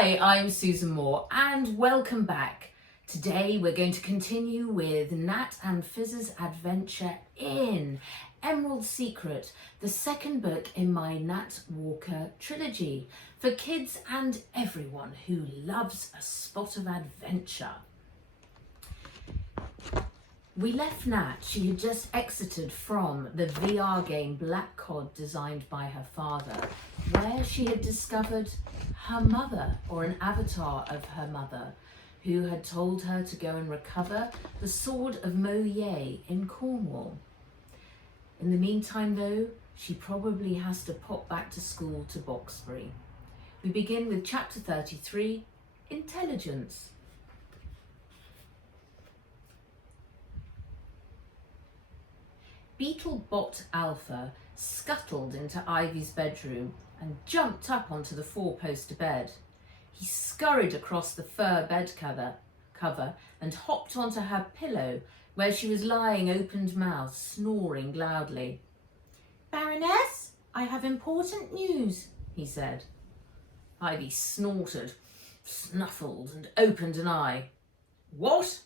Hi, I'm Susan Moore and welcome back. Today we're going to continue with Nat and Fizz's adventure in Emerald Secret, the second book in my Nat Walker Trilogy for kids and everyone who loves a spot of adventure. We left Nat. She had just exited from the VR game Black Cod designed by her father, where she had discovered her mother, or an avatar of her mother, who had told her to go and recover the sword of Moye in Cornwall. In the meantime though, she probably has to pop back to school to Boxbury. We begin with chapter 33, Intelligence. Beetlebot Alpha scuttled into Ivy's bedroom and jumped up onto the four-poster bed. He scurried across the fur bed cover and hopped onto her pillow where she was lying open-mouthed, snoring loudly. "Baroness, I have important news," he said. Ivy snorted, snuffled and opened an eye. "What?"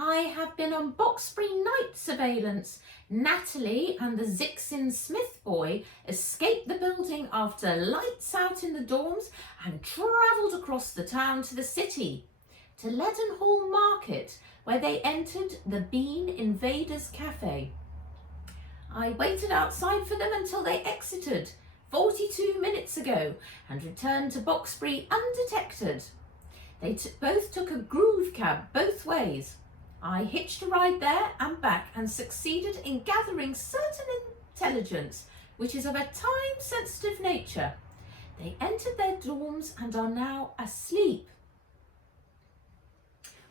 "I have been on Boxbury night surveillance. Natalie and the Zixin Smith boy escaped the building after lights out in the dorms and travelled across the town to the city, to Leadenhall Market, where they entered the Bean Invaders Cafe. I waited outside for them until they exited 42 minutes ago and returned to Boxbury undetected. They both took a groove cab both ways. I hitched a ride there and back and succeeded in gathering certain intelligence which is of a time-sensitive nature. They entered their dorms and are now asleep."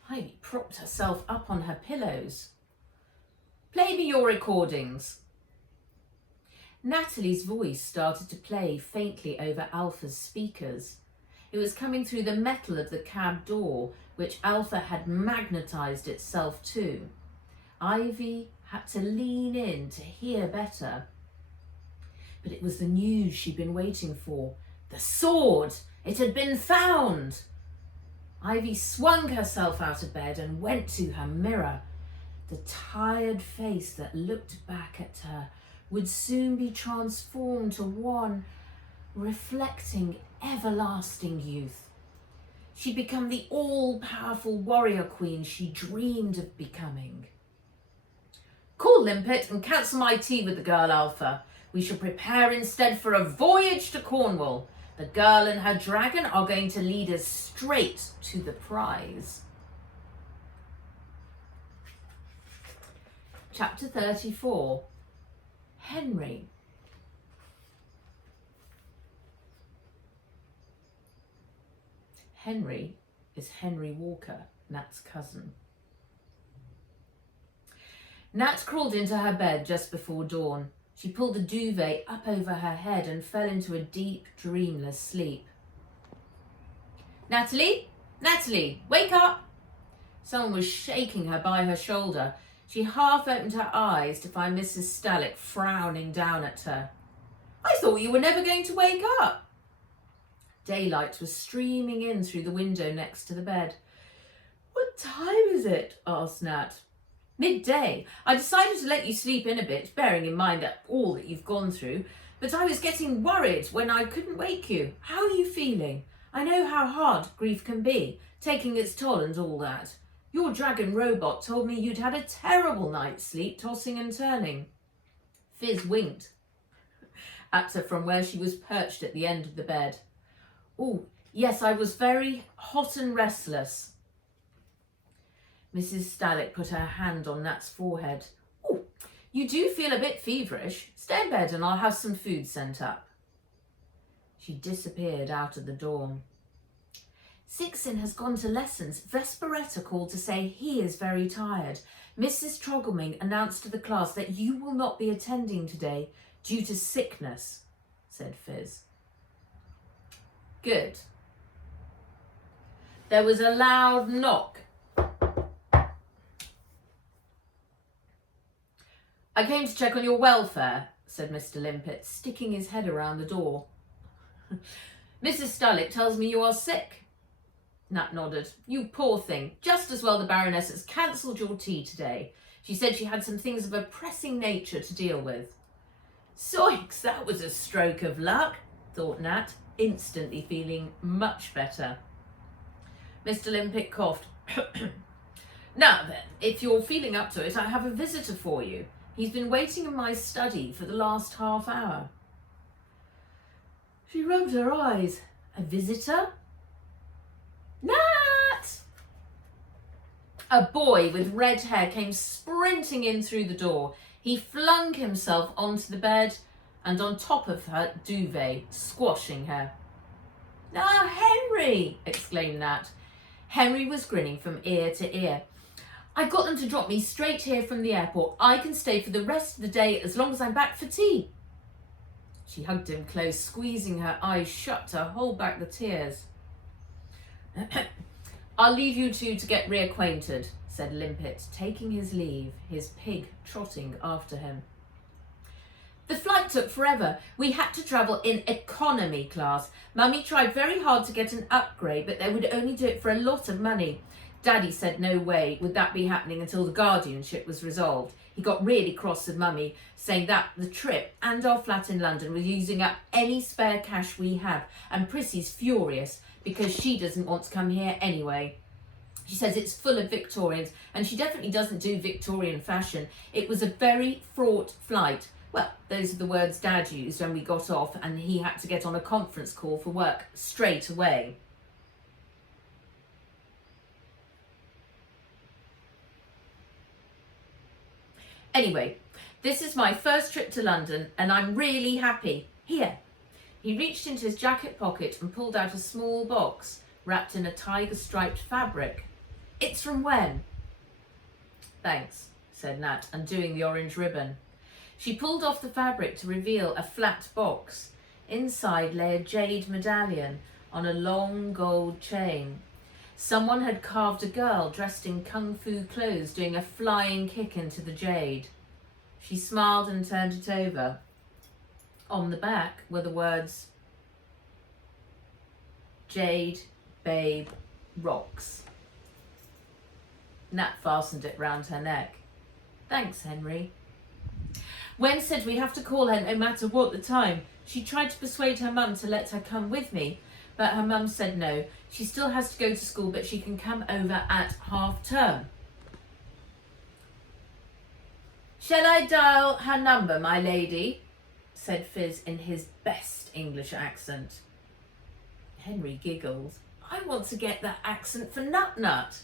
Ivy propped herself up on her pillows. "Play me your recordings." Natalie's voice started to play faintly over Alpha's speakers. It was coming through the metal of the cab door, which Alpha had magnetised itself to. Ivy had to lean in to hear better. But it was the news she'd been waiting for. The sword! It had been found! Ivy swung herself out of bed and went to her mirror. The tired face that looked back at her would soon be transformed to one reflecting everlasting youth. She'd become the all-powerful warrior queen she dreamed of becoming. "Call Limpet and cancel my tea with the girl, Alpha. We shall prepare instead for a voyage to Cornwall. The girl and her dragon are going to lead us straight to the prize." Chapter 34, Henry. Henry is Henry Walker, Nat's cousin. Nat crawled into her bed just before dawn. She pulled the duvet up over her head and fell into a deep, dreamless sleep. "Natalie? Natalie, wake up!" Someone was shaking her by her shoulder. She half opened her eyes to find Mrs. Stallick frowning down at her. "I thought you were never going to wake up." Daylight was streaming in through the window next to the bed. "What time is it?" asked Nat. "Midday. I decided to let you sleep in a bit, bearing in mind that all that you've gone through, but I was getting worried when I couldn't wake you. How are you feeling? I know how hard grief can be, taking its toll and all that. Your dragon robot told me you'd had a terrible night's sleep, tossing and turning." Fizz winked at her from where she was perched at the end of the bed. "Oh, yes, I was very hot and restless." Mrs. Stallick put her hand on Nat's forehead. "Oh, you do feel a bit feverish. Stay in bed and I'll have some food sent up." She disappeared out of the dorm. "Zixin has gone to lessons. Vesperetta called to say he is very tired. Mrs. Troggleming announced to the class that you will not be attending today due to sickness," said Fizz. "Good." There was a loud knock. "I came to check on your welfare," said Mr. Limpet, sticking his head around the door. Mrs. Stullick tells me you are sick. Nat nodded. You poor thing. Just as well the Baroness has cancelled your tea today. She said she had some things of a pressing nature to deal with. Zoinks, that was a stroke of luck, thought Nat, instantly feeling much better. Mr. Limpet coughed. Now then, if you're feeling up to it, I have a visitor for you. He's been waiting in my study for the last half hour. She rubbed her eyes. A visitor? Nat! A boy with red hair came sprinting in through the door. He flung himself onto the bed and on top of her duvet, squashing her. "Ah, Henry!" exclaimed Nat. Henry was grinning from ear to ear. "I got them to drop me straight here from the airport. I can stay for the rest of the day as long as I'm back for tea." She hugged him close, squeezing her eyes shut to hold back the tears. "I'll leave you two to get reacquainted," said Limpet, taking his leave, his pig trotting after him. "The flight took forever. We had to travel in economy class. Mummy tried very hard to get an upgrade, but they would only do it for a lot of money. Daddy said no way would that be happening until the guardianship was resolved. He got really cross with Mummy, saying that the trip and our flat in London was using up any spare cash we have, and Prissy's furious because she doesn't want to come here anyway. She says it's full of Victorians, and she definitely doesn't do Victorian fashion. It was a very fraught flight. Well, those are the words Dad used when we got off, and he had to get on a conference call for work straight away." "Anyway, this is my first trip to London and I'm really happy. Here." He reached into his jacket pocket and pulled out a small box wrapped in a tiger-striped fabric. "It's from when?" "Thanks," said Nat, undoing the orange ribbon. She pulled off the fabric to reveal a flat box. Inside lay a jade medallion on a long gold chain. Someone had carved a girl dressed in kung fu clothes doing a flying kick into the jade. She smiled and turned it over. On the back were the words, "Jade, babe, rocks." Nat fastened it round her neck. "Thanks, Henry." "Wen said we have to call her no matter what the time. She tried to persuade her mum to let her come with me, but her mum said no. She still has to go to school, but she can come over at half term." "Shall I dial her number, my lady?" said Fizz in his best English accent. Henry giggled. "I want to get that accent for Nut.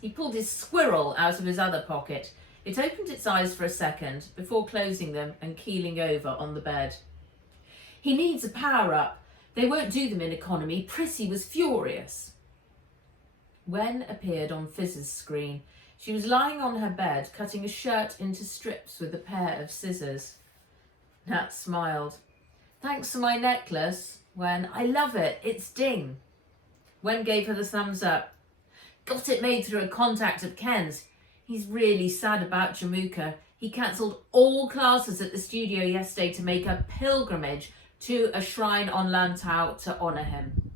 He pulled his squirrel out of his other pocket. It opened its eyes for a second before closing them and keeling over on the bed. "He needs a power-up. They won't do them in economy. Prissy was furious." Wen appeared on Fizz's screen. She was lying on her bed, cutting a shirt into strips with a pair of scissors. Nat smiled. "Thanks for my necklace, Wen. I love it. It's ding." Wen gave her the thumbs up. "Got it made through a contact of Ken's. He's really sad about Jamuka. He cancelled all classes at the studio yesterday to make a pilgrimage to a shrine on Lantau to honour him."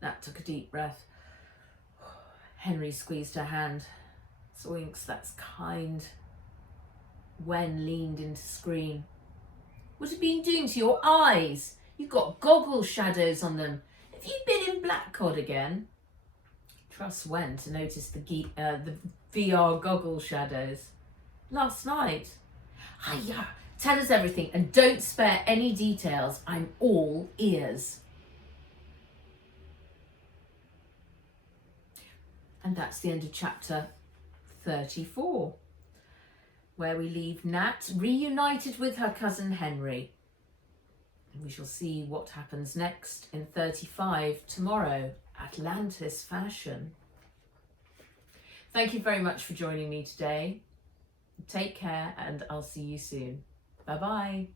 Nat took a deep breath. Henry squeezed her hand. "Zoinks, that's kind." Wen leaned into screen. "What have you been doing to your eyes? You've got goggle shadows on them. Have you been in Black Cod again?" Trust Wen to notice the VR goggle shadows. "Last night." "Hiya, tell us everything and don't spare any details. I'm all ears." And that's the end of chapter 34, where we leave Nat reunited with her cousin Henry. And we shall see what happens next in 35 tomorrow, Atlantis fashion. Thank you very much for joining me today. Take care and I'll see you soon. Bye-bye.